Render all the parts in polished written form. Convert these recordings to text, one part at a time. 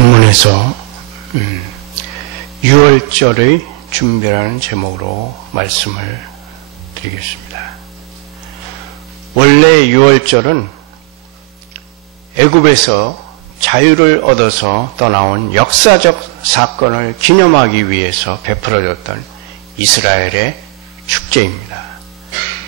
본문에서 6월절의 준비라는 제목으로 말씀을 드리겠습니다. 원래 6월절은 애굽에서 자유를 얻어서 떠나온 역사적 사건을 기념하기 위해서 베풀어졌던 이스라엘의 축제입니다.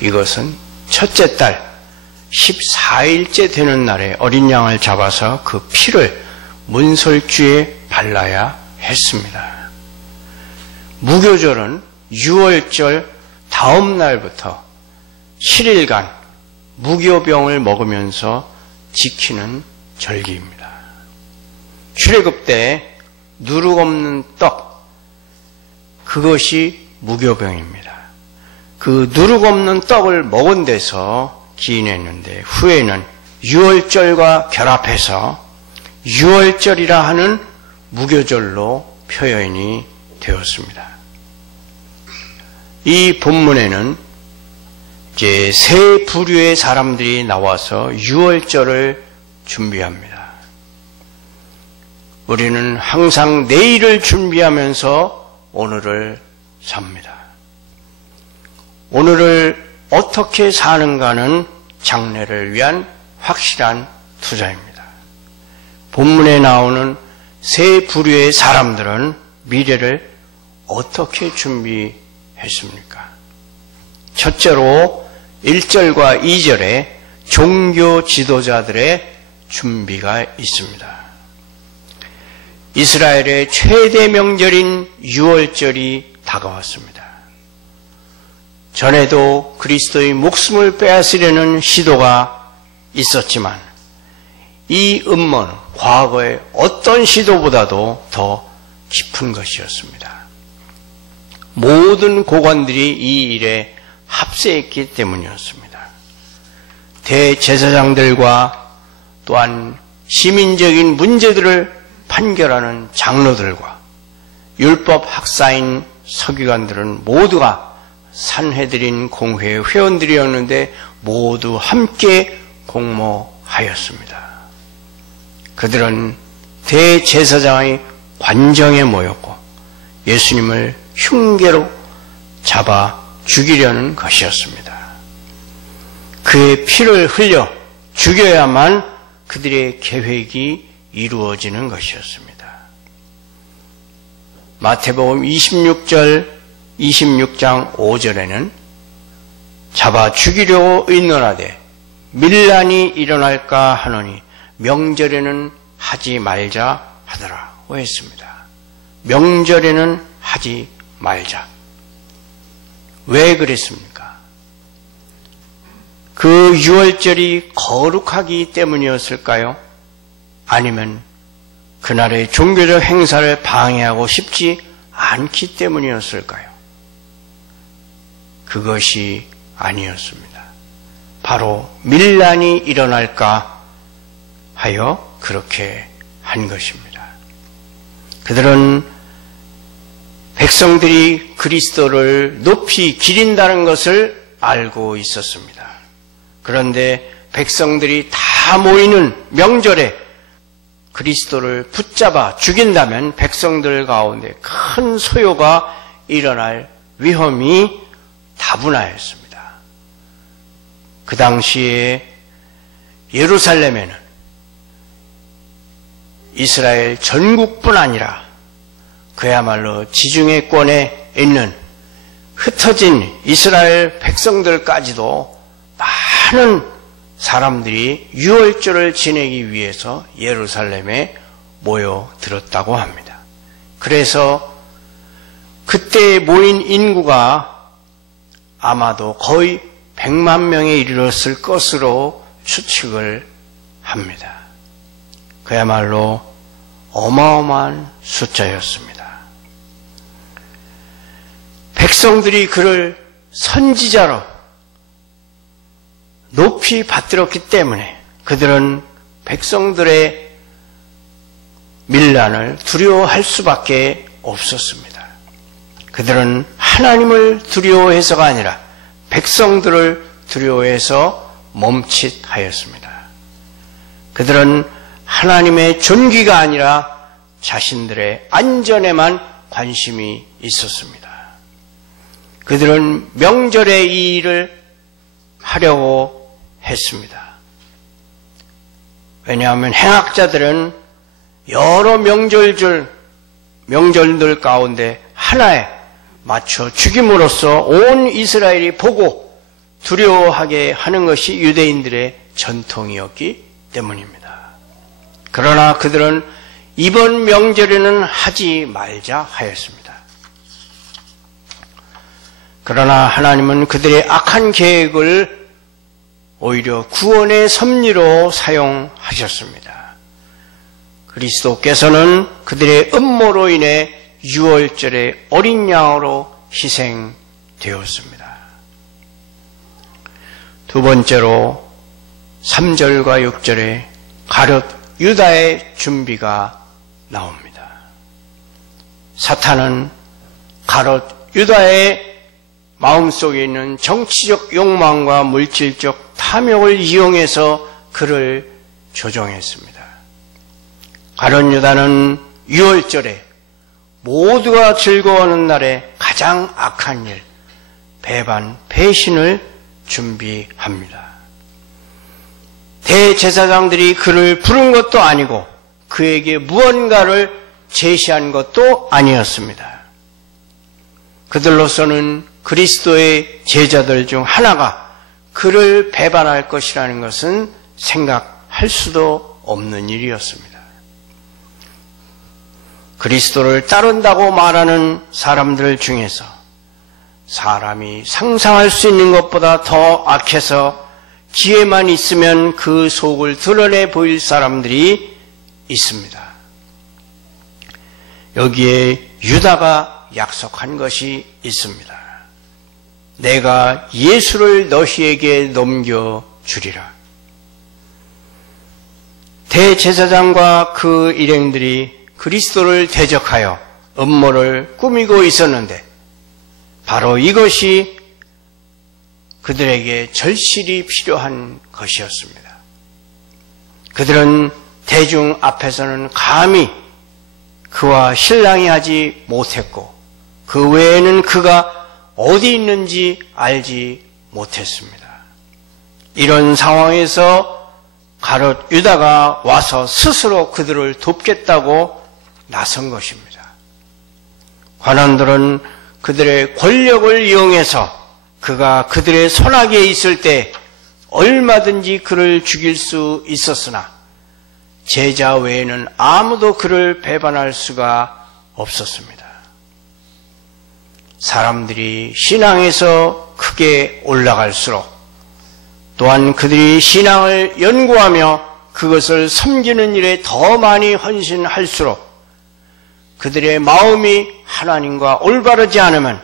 이것은 첫째 달 14일째 되는 날에 어린 양을 잡아서 그 피를 문설주에 발라야 했습니다. 무교절은 6월절 다음 날부터 7일간 무교병을 먹으면서 지키는 절기입니다. 출애굽 때 누룩 없는 떡, 그것이 무교병입니다. 그 누룩 없는 떡을 먹은 데서 기인했는데 후에는 6월절과 결합해서 6월절이라 하는 무교절로 표현이 되었습니다. 이 본문에는 이제 세 부류의 사람들이 나와서 6월절을 준비합니다. 우리는 항상 내일을 준비하면서 오늘을 삽니다. 오늘을 어떻게 사는가는 장래를 위한 확실한 투자입니다. 본문에 나오는 세 부류의 사람들은 미래를 어떻게 준비했습니까? 첫째로 1절과 2절에 종교 지도자들의 준비가 있습니다. 이스라엘의 최대 명절인 6월절이 다가왔습니다. 전에도 그리스도의 목숨을 빼앗으려는 시도가 있었지만 이 음모는 과거의 어떤 시도보다도 더 깊은 것이었습니다. 모든 고관들이 이 일에 합세했기 때문이었습니다. 대제사장들과 또한 시민적인 문제들을 판결하는 장로들과 율법 학사인 서기관들은 모두가 산헤드린 공회의 회원들이었는데 모두 함께 공모하였습니다. 그들은 대제사장의 관정에 모였고 예수님을 흉계로 잡아 죽이려는 것이었습니다. 그의 피를 흘려 죽여야만 그들의 계획이 이루어지는 것이었습니다. 마태복음 26장 5절에는 잡아 죽이려고 의논하되 밀란이 일어날까 하노니 명절에는 하지 말자 하더라고 했습니다. 명절에는 하지 말자. 왜 그랬습니까? 그 6월절이 거룩하기 때문이었을까요? 아니면 그날의 종교적 행사를 방해하고 싶지 않기 때문이었을까요? 그것이 아니었습니다. 바로 밀란이 일어날까 하여 그렇게 한 것입니다. 그들은 백성들이 그리스도를 높이 기린다는 것을 알고 있었습니다. 그런데 백성들이 다 모이는 명절에 그리스도를 붙잡아 죽인다면 백성들 가운데 큰 소요가 일어날 위험이 다분하였습니다. 그 당시에 예루살렘에는 이스라엘 전국뿐 아니라 그야말로 지중해권에 있는 흩어진 이스라엘 백성들까지도 많은 사람들이 6월절을 지내기 위해서 예루살렘에 모여들었다고 합니다. 그래서 그때 모인 인구가 아마도 거의 100만 명에 이르렀을 것으로 추측을 합니다. 그야말로 어마어마한 숫자였습니다. 백성들이 그를 선지자로 높이 받들었기 때문에 그들은 백성들의 밀란을 두려워할 수밖에 없었습니다. 그들은 하나님을 두려워해서가 아니라 백성들을 두려워해서 멈칫하였습니다. 그들은 하나님의 존귀가 아니라 자신들의 안전에만 관심이 있었습니다. 그들은 명절의 이 일을 하려고 했습니다. 왜냐하면 행악자들은 여러 명절들 가운데 하나에 맞춰 죽임으로써 온 이스라엘이 보고 두려워하게 하는 것이 유대인들의 전통이었기 때문입니다. 그러나 그들은 이번 명절에는 하지 말자 하였습니다. 그러나 하나님은 그들의 악한 계획을 오히려 구원의 섭리로 사용하셨습니다. 그리스도께서는 그들의 음모로 인해 유월절에 어린 양으로 희생되었습니다. 두 번째로 3절과 6절에 가룟 유다의 준비가 나옵니다. 사탄은 가룟 유다의 마음속에 있는 정치적 욕망과 물질적 탐욕을 이용해서 그를 조종했습니다. 가룟 유다는 유월절에 모두가 즐거워하는 날에 가장 악한 일, 배반, 배신을 준비합니다. 대제사장들이 그를 부른 것도 아니고 그에게 무언가를 제시한 것도 아니었습니다. 그들로서는 그리스도의 제자들 중 하나가 그를 배반할 것이라는 것은 생각할 수도 없는 일이었습니다. 그리스도를 따른다고 말하는 사람들 중에서 사람이 상상할 수 있는 것보다 더 악해서 기회만 있으면 그 속을 드러내 보일 사람들이 있습니다. 여기에 유다가 약속한 것이 있습니다. 내가 예수를 너희에게 넘겨주리라. 대제사장과 그 일행들이 그리스도를 대적하여 음모를 꾸미고 있었는데 바로 이것이 그들에게 절실히 필요한 것이었습니다. 그들은 대중 앞에서는 감히 그와 실랑이 하지 못했고 그 외에는 그가 어디 있는지 알지 못했습니다. 이런 상황에서 가룟 유다가 와서 스스로 그들을 돕겠다고 나선 것입니다. 관원들은 그들의 권력을 이용해서 그가 그들의 손아귀에 있을 때 얼마든지 그를 죽일 수 있었으나 제자 외에는 아무도 그를 배반할 수가 없었습니다. 사람들이 신앙에서 크게 올라갈수록 또한 그들이 신앙을 연구하며 그것을 섬기는 일에 더 많이 헌신할수록 그들의 마음이 하나님과 올바르지 않으면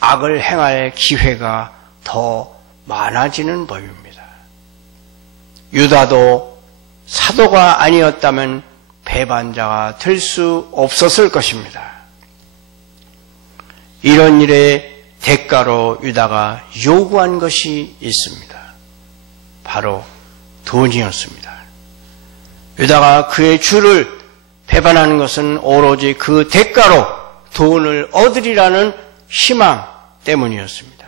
악을 행할 기회가 더 많아지는 법입니다. 유다도 사도가 아니었다면 배반자가 될 수 없었을 것입니다. 이런 일의 대가로 유다가 요구한 것이 있습니다. 바로 돈이었습니다. 유다가 그의 주를 배반하는 것은 오로지 그 대가로 돈을 얻으리라는 희망 때문이었습니다.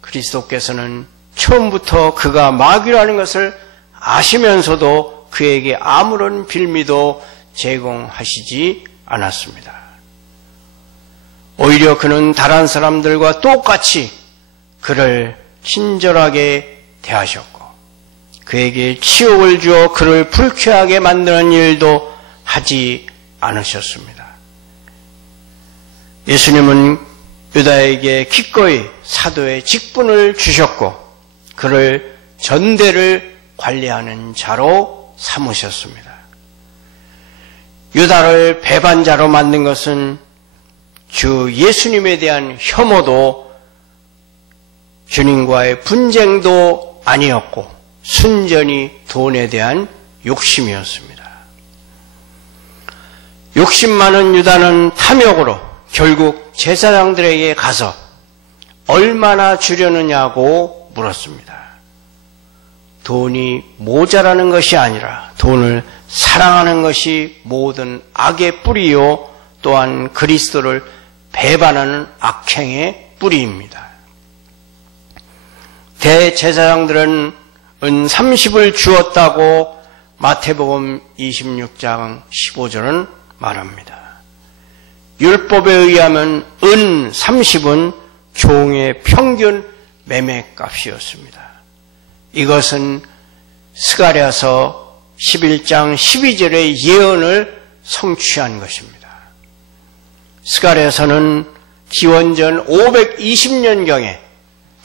그리스도께서는 처음부터 그가 마귀라는 것을 아시면서도 그에게 아무런 빌미도 제공하시지 않았습니다. 오히려 그는 다른 사람들과 똑같이 그를 친절하게 대하셨고 그에게 치욕을 주어 그를 불쾌하게 만드는 일도 하지 않으셨습니다. 예수님은 유다에게 기꺼이 사도의 직분을 주셨고 그를 전대를 관리하는 자로 삼으셨습니다. 유다를 배반자로 만든 것은 주 예수님에 대한 혐오도 주님과의 분쟁도 아니었고 순전히 돈에 대한 욕심이었습니다. 욕심 많은 유다는 탐욕으로 결국 제사장들에게 가서 얼마나 주려느냐고 물었습니다. 돈이 모자라는 것이 아니라 돈을 사랑하는 것이 모든 악의 뿌리요 또한 그리스도를 배반하는 악행의 뿌리입니다. 대제사장들은 은 30을 주었다고 마태복음 26장 15절은 말합니다. 율법에 의하면 은 30은 종의 평균 매매값이었습니다. 이것은 스가랴서 11장 12절의 예언을 성취한 것입니다. 스가랴서는 기원전 520년경에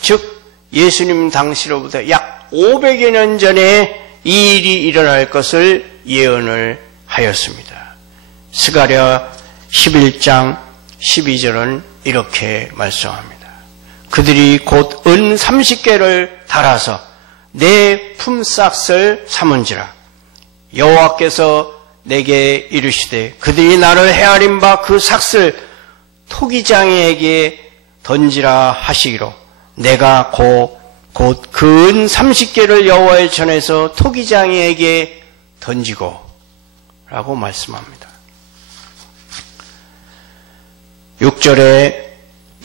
즉 예수님 당시로부터 약 500여 년 전에 이 일이 일어날 것을 예언을 하였습니다. 스가랴 11장 12절은 이렇게 말씀합니다. 그들이 곧 은 30개를 달아서 내 품삯을 삼은지라 여호와께서 내게 이르시되 그들이 나를 헤아린 바 그 삭을 토기장이에게 던지라 하시기로 내가 곧 그 은 30개를 여호와의 전에서 토기장이에게 던지고 라고 말씀합니다. 6절에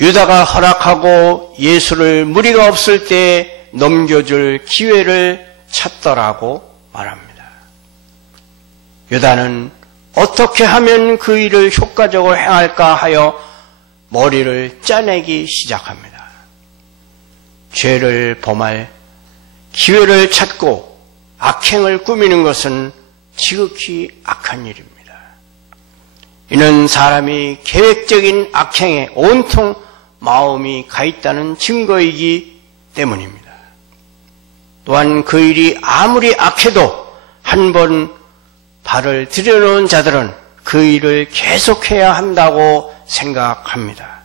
유다가 허락하고 예수를 무리가 없을 때 넘겨줄 기회를 찾더라고 말합니다. 유다는 어떻게 하면 그 일을 효과적으로 행할까 하여 머리를 짜내기 시작합니다. 죄를 범할 기회를 찾고 악행을 꾸미는 것은 지극히 악한 일입니다. 이는 사람이 계획적인 악행에 온통 마음이 가 있다는 증거이기 때문입니다. 또한 그 일이 아무리 악해도 한 번 발을 들여놓은 자들은 그 일을 계속해야 한다고 생각합니다.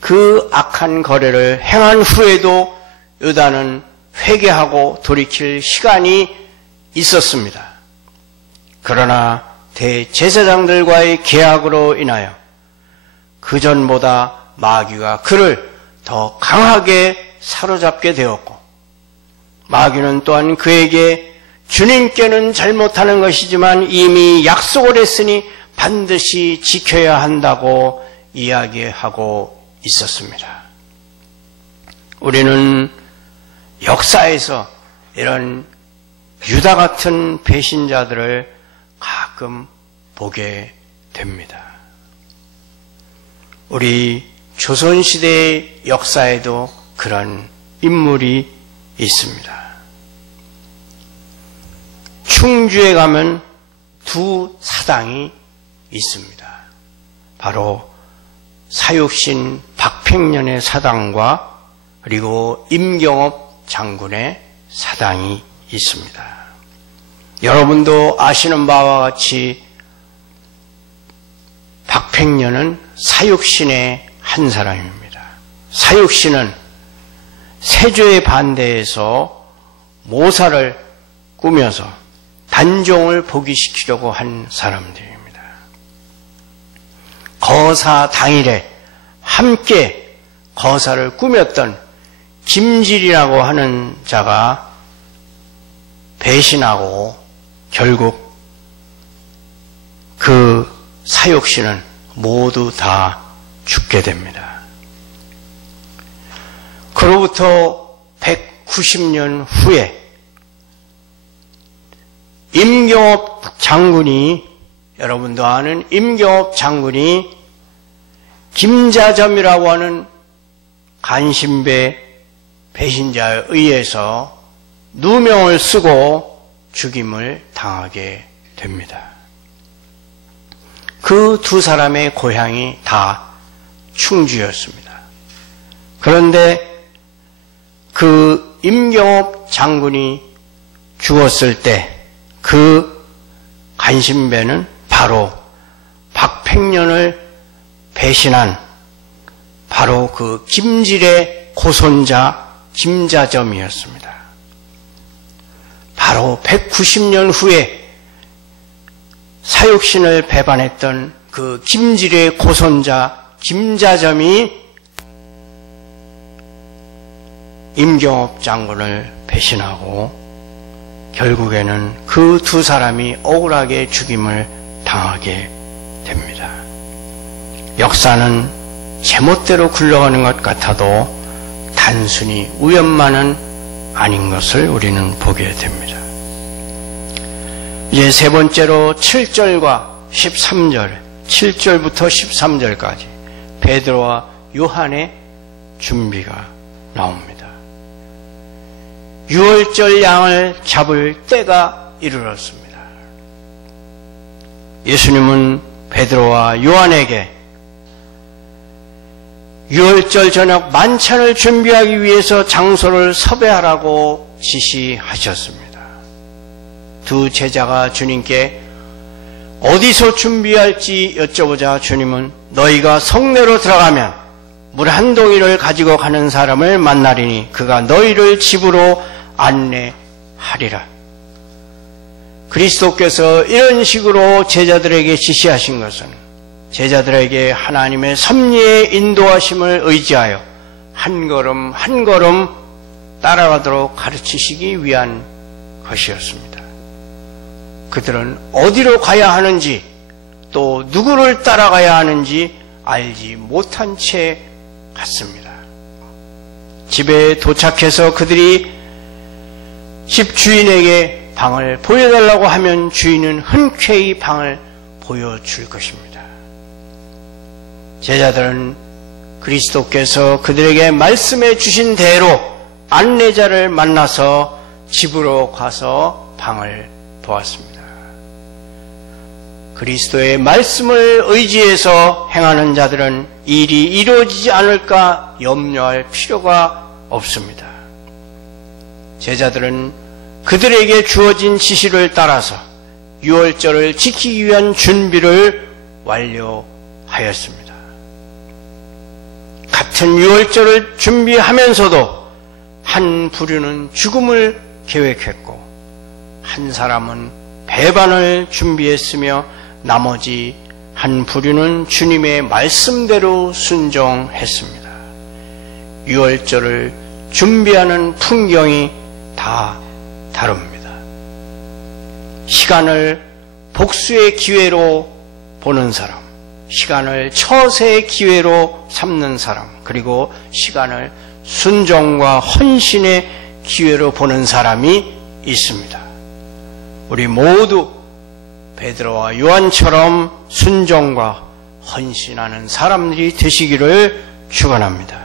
그 악한 거래를 행한 후에도 유다는 회개하고 돌이킬 시간이 있었습니다. 그러나 대제사장들과의 계약으로 인하여 그전보다 마귀가 그를 더 강하게 사로잡게 되었고 마귀는 또한 그에게 주님께는 잘못하는 것이지만 이미 약속을 했으니 반드시 지켜야 한다고 이야기하고 있었습니다. 우리는 역사에서 이런 유다 같은 배신자들을 가끔 보게 됩니다. 우리 조선시대의 역사에도 그런 인물이 있습니다. 충주에 가면 두 사당이 있습니다. 바로 사육신 박팽년의 사당과 그리고 임경업 장군의 사당이 있습니다. 여러분도 아시는 바와 같이 박팽년은 사육신의 한 사람입니다. 사육신은 세조에 반대해서 모사를 꾸며서 단종을 복위시키려고 한 사람들입니다. 거사 당일에 함께 거사를 꾸몄던 김질이라고 하는 자가 배신하고 결국 그 사육신은 모두 다 죽게 됩니다. 그로부터 190년 후에 임경업 장군이, 여러분도 아는 임경업 장군이 김자점이라고 하는 간신배 배신자에 의해서 누명을 쓰고 죽임을 당하게 됩니다. 그 두 사람의 고향이 다 충주였습니다. 그런데 그 임경업 장군이 죽었을 때 그 간신배는 바로 박팽년을 배신한 바로 그 김질의 고손자 김자점이었습니다. 바로 190년 후에 사육신을 배반했던 그 김질의 고손자 김자점이 임경업 장군을 배신하고 결국에는 그 두 사람이 억울하게 죽임을 당하게 됩니다. 역사는 제멋대로 굴러가는 것 같아도 단순히 우연만은 아닌 것을 우리는 보게 됩니다. 이제 세 번째로 7절과 13절, 7절부터 13절까지 베드로와 요한의 준비가 나옵니다. 6월절 양을 잡을 때가 이르렀습니다. 예수님은 베드로와 요한에게 6월절 저녁 만찬을 준비하기 위해서 장소를 섭외하라고 지시하셨습니다. 두 제자가 주님께 어디서 준비할지 여쭤보자 주님은 너희가 성내로 들어가면 물 한 동이를 가지고 가는 사람을 만나리니 그가 너희를 집으로 안내하리라. 그리스도께서 이런 식으로 제자들에게 지시하신 것은 제자들에게 하나님의 섭리의 인도하심을 의지하여 한 걸음 한 걸음 따라가도록 가르치시기 위한 것이었습니다. 그들은 어디로 가야 하는지 또 누구를 따라가야 하는지 알지 못한 채 갔습니다. 집에 도착해서 그들이 집 주인에게 방을 보여달라고 하면 주인은 흔쾌히 방을 보여줄 것입니다. 제자들은 그리스도께서 그들에게 말씀해 주신 대로 안내자를 만나서 집으로 가서 방을 보았습니다. 그리스도의 말씀을 의지해서 행하는 자들은 일이 이루어지지 않을까 염려할 필요가 없습니다. 제자들은 그들에게 주어진 지시를 따라서 유월절을 지키기 위한 준비를 완료하였습니다. 같은 유월절을 준비하면서도 한 부류는 죽음을 계획했고 한 사람은 배반을 준비했으며 나머지 한 부류는 주님의 말씀대로 순종했습니다. 유월절을 준비하는 풍경이 다 다릅니다. 시간을 복수의 기회로 보는 사람, 시간을 처세의 기회로 삼는 사람, 그리고 시간을 순종과 헌신의 기회로 보는 사람이 있습니다. 우리 모두 베드로와 요한처럼 순종과 헌신하는 사람들이 되시기를 축원합니다.